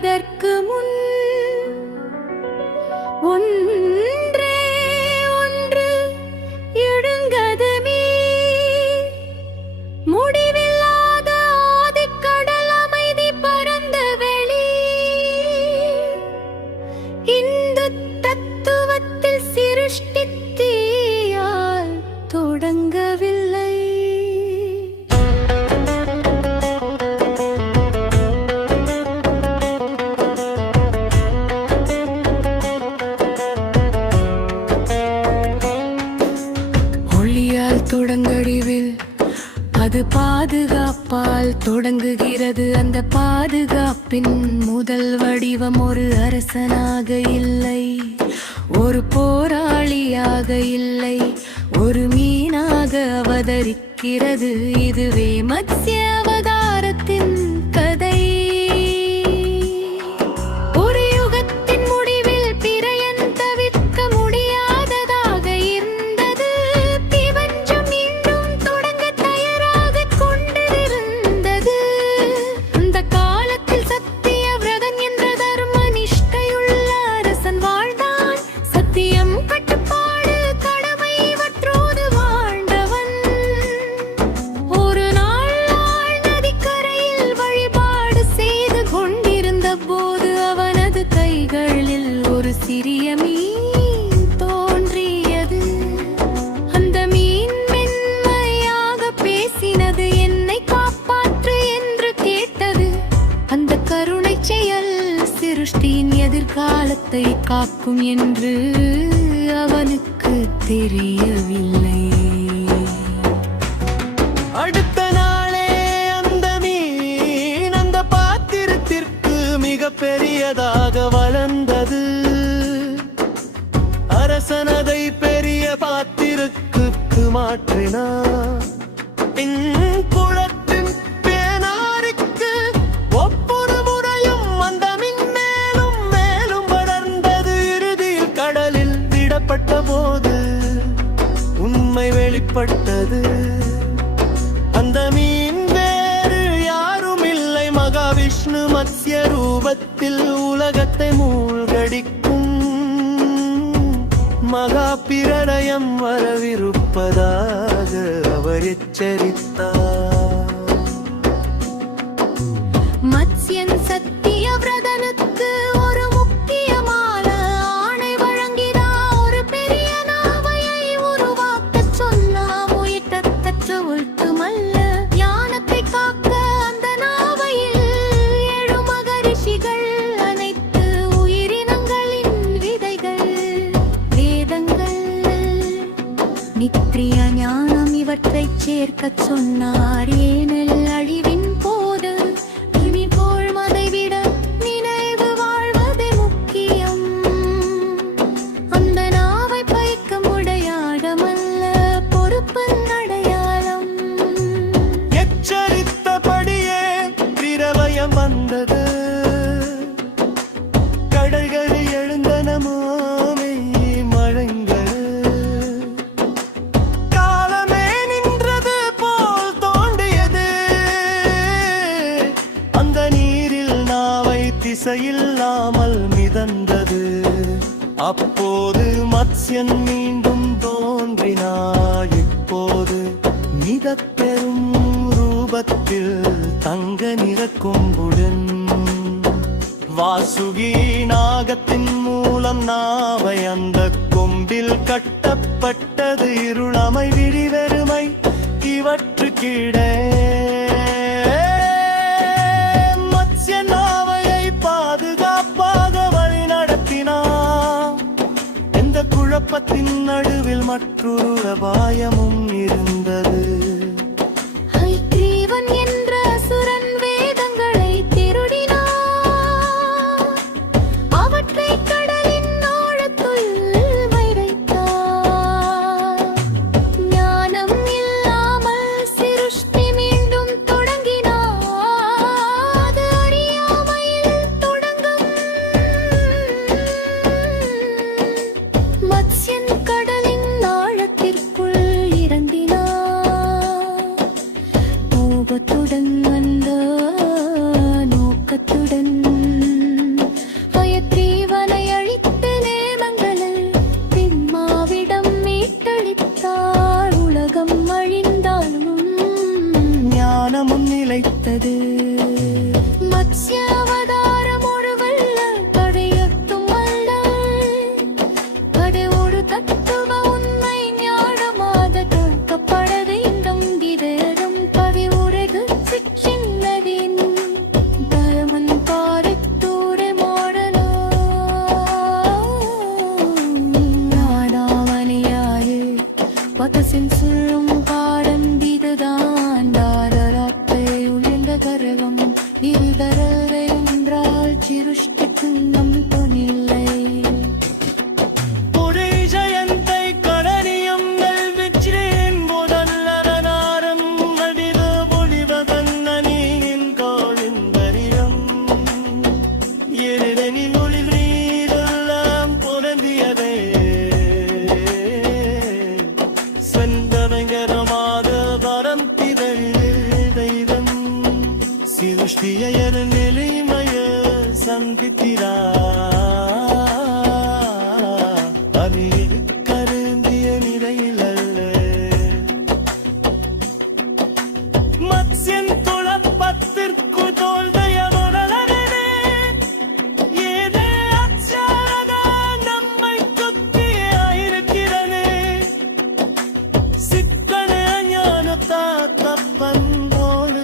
படைப்பதற்கு முன் ஒன்றே ஒன்று எழுங்கதுமே முடிவில்லாத ஆதிக்கடல் அமைதி பரந்த வெளி இந்து தத்துவத்தில் சிருஷ்டித்தீயால் தொடங்கவில்லை. தொடங்கடிவில் அது பாதுகாப்பால் தொடங்குகிறது. அந்த பாதுகாப்பின் முதல் வடிவம் ஒரு அரசனாக இல்லை, ஒரு போராளியாக இல்லை, ஒரு மீனாக அவதரிக்கிறது. இதுவே மத்ஸ்ய அவதாரத்தின் கதை. சிறிய மீன் தோன்றியது. அந்த மீன் மென்மையாக பேசினது, என்னை காப்பாற்று என்று கேட்டது. அந்த கருணை செயல் சிருஷ்டியின் எதிர்காலத்தை காக்கும் என்று அவனுக்கு தெரியவில்லை. அடுத்த நாளே அந்த மீன் அந்த பாத்திரத்திற்கு மிக பெரியதாக வளர்ந்தது. அரசனதை பெரிய பாத்திரத்துக்கு மாற்றினார். குளத்தின் பேனாருக்கு ஒவ்வொரு முறையும் அந்த மீன் மேலும் மேலும் வளர்ந்தது. இறுதியில் கடலில் விடப்பட்ட போது உண்மை வெளிப்பட்டது. அந்த மீன் வேறு யாரும் இல்லை, மகாவிஷ்ணு மத்ஸ்ய ரூபத்தில் உலகத்தை மூழ்கடிக்கும் மகா பிரளயம் வரவிருப்பதாக அவர் எச்சரித்தார். மத்ஸ்யன் சத்தியவிரதனுக்கு ஒரு முக்கியமான ஆணை வழங்கினார். ஒரு பெரிய நாவையை உருவாக்கச் சொன்னார். முயற்ற ஒட்டுமல்ல, ஞானத்தை காக்க அந்த நாவையில் 7 மகரிஷிகள், அனைத்து உயிரினங்களின் விதைகள், வேதங்கள், நித்திரிய ஞானம் இவற்றைச் சேர்க்கச் சொன்னார். ஏனெல் அழிவின் போது இனி போழ்மதை விட நினைவு வாழ்வதே முக்கியம். அந்த நாவை பைக்கும் உடையாடமல்ல, பொறுப்பின் அடையாளம். எச்சரித்தபடியே பிரளயம் வந்தது. கடல்கள் எழுந்தன, மாமை மழைங்கள். காலமே நின்றது போல் தோன்றியது. அந்த நீரில் நாவை திசையில்லாமல் மிதந்தது. அப்போது மத்ஸ்யன் மீண்டும் தோன்றினார். இப்போது மிதப் பெரும் ரூபத்தில் தங்க நிற கொம்புடன். வாசுகி நாகத்தின் மூலம் நாவை அந்த கொம்பில் கட்டப்பட்டது. இருளமை விழிவெருமை இவற்றுக்கிடே மத்ஸ்ய நாவையை பாதுகாப்பாக வழி நடத்தினார். எந்த குழப்பத்தின் நடுவில் மற்றொரு அபாயமும் இருந்தது. ஹயக்ரீவன் என்ற அசுரன் வேதங்களை திருடினார். அவற்றை கடலின் ஆழத்துள் வைத்தார். ஞானம் இல்லாமல் சிருஷ்டி மீண்டும் தொடங்கினார். அது அறியாமையில் தொடங்கும். மத்ஸ்யன் கடலின் ஆழத்திற்குள் இறங்கினார். சிருஷ்டிக்கும் துணிலை ஜெயந்தை கணனியம் நல் விச்சிரேன் முதல்லரனாரம் நடித பொழிவதன்னனின் காலின் வரிடம் எரிதனில் ஒளி நீரெல்லாம் பொருந்தியதே செந்தவங்கரமாக வரம் திகழ் தெய்வம் சிருஷ்டியர் நிலைமய சங்கித்திரா கருந்திய நிலைய